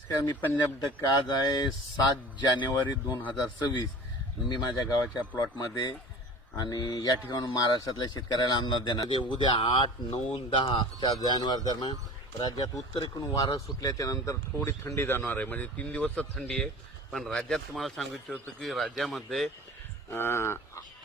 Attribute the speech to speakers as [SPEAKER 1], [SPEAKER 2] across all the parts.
[SPEAKER 1] नमस्कार मी पंजाब डक्क आज आहे सात जानेवारी दोन हजार सव्वीस. मी माझ्या गावाच्या प्लॉटमध्ये आणि या ठिकाणी महाराष्ट्रातल्या शेतकऱ्याला अंदाज देणार. ते उद्या आठ नऊ दहाच्या जानेवारी दरम्यान राज्यात उत्तरेकडून वारं सुटल्याच्या नंतर थोडी थंडी जाणवार आहे. म्हणजे तीन दिवसच थंडी आहे. पण राज्यात तुम्हाला सांगू इच्छितो की राज्यामध्ये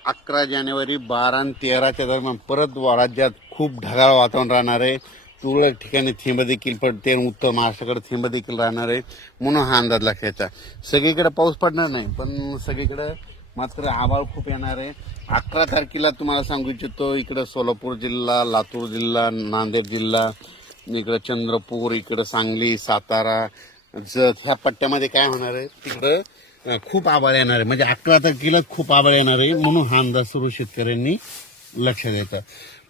[SPEAKER 1] अकरा जानेवारी बारा आणि तेराच्या दरम्यान परत राज्यात खूप ढगाळ वातावरण राहणार आहे. तुरळक ठिकाणी थेंब देखील पडते आणि उत्तर महाराष्ट्राकडे थेंब देखील राहणार आहे म्हणून हा अंदाज लक्षायचा सगळीकडे पाऊस पडणार नाही पण सगळीकडे मात्र आभाळ खूप येणार आहे. अकरा तारखेला तुम्हाला सांगू इच्छितो इकडं सोलापूर जिल्हा लातूर जिल्हा नांदेड जिल्हा इकडं चंद्रपूर इकडं सांगली सातारा जत ह्या पट्ट्यामध्ये काय होणार आहे तिकडं खूप आभाळ येणार आहे. म्हणजे अकरा तारखेला खूप आभाळ येणार आहे म्हणून हा अंदाज सर्व शेतकऱ्यांनी लक्ष द्यायचा.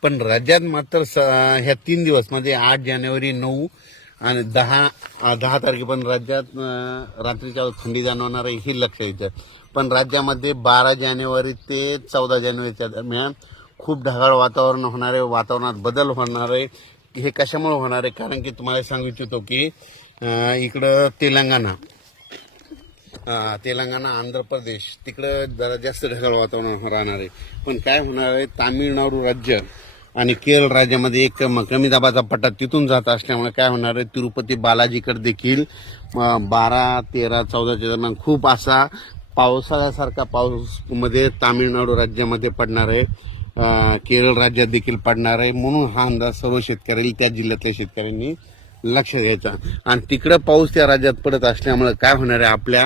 [SPEAKER 1] पण राज्यात मात्र स- ह्या तीन दिवस म्हणजे आठ जानेवारी नऊ आणि दहा दहा तारखेपर्यंत राज्यात रात्रीच्या थंडी जाणवणार आहे हे लक्ष येतं पण राज्यामध्ये बारा जानेवारी ते चौदा जानेवारीच्या दरम्यान खूप ढगाळ वातावरण होणार आहे वातावरणात बदल होणार आहे. हे कशामुळे होणार आहे? कारण की तुम्हाला सांगू इच्छितो की इकडं तेलंगणा. तेलंगणा आंध्र प्रदेश तिकडं जरा जास्त ढगाळ वातावरण राहणार आहे. पण काय होणार आहे? तामिळनाडू राज्य आणि केरळ राज्यामध्ये एक म- कमी दाबाचा पट्टा तिथून जात असल्यामुळे काय होणार आहे तिरुपती बालाजीकडे देखील बारा तेरा चौदाच्या दरम्यान खूप असा पावसाळ्यासारखा पाऊसमध्ये तामिळनाडू राज्यामध्ये पडणार आहे. केरळ राज्यात देखील पडणार आहे. म्हणून हा अंदाज सर्व शेतकऱ्यांनी त्या जिल्ह्यातल्या शेतकऱ्यांनी लक्ष द्यायचा. आणि तिकडं पाऊस त्या राज्यात पडत असल्यामुळे काय होणार आहे आपल्या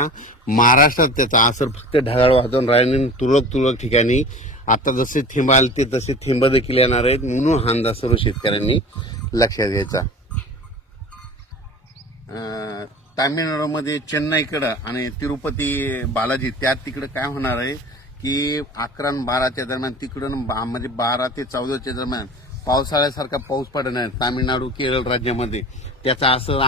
[SPEAKER 1] महाराष्ट्रात त्याचा असर फक्त ढगाळ वातावरण राहणे तुरळक तुरळक ठिकाणी आता जसे थिंबाल आले ते तसे थिंब देखील येणार आहेत म्हणून हा अंदाज सर्व शेतकऱ्यांनी लक्षात घ्यायचा. तामिळनाडूमध्ये चेन्नईकडं आणि तिरुपती बालाजी त्यात तिकडं काय होणार आहे की अकरा आणि बाराच्या दरम्यान तिकडं म्हणजे बारा ते चौदाच्या दरम्यान पावसाळ्यासारखा पाऊस पडणार आहे तामिळनाडू केरळ राज्यामध्ये. त्याचा असं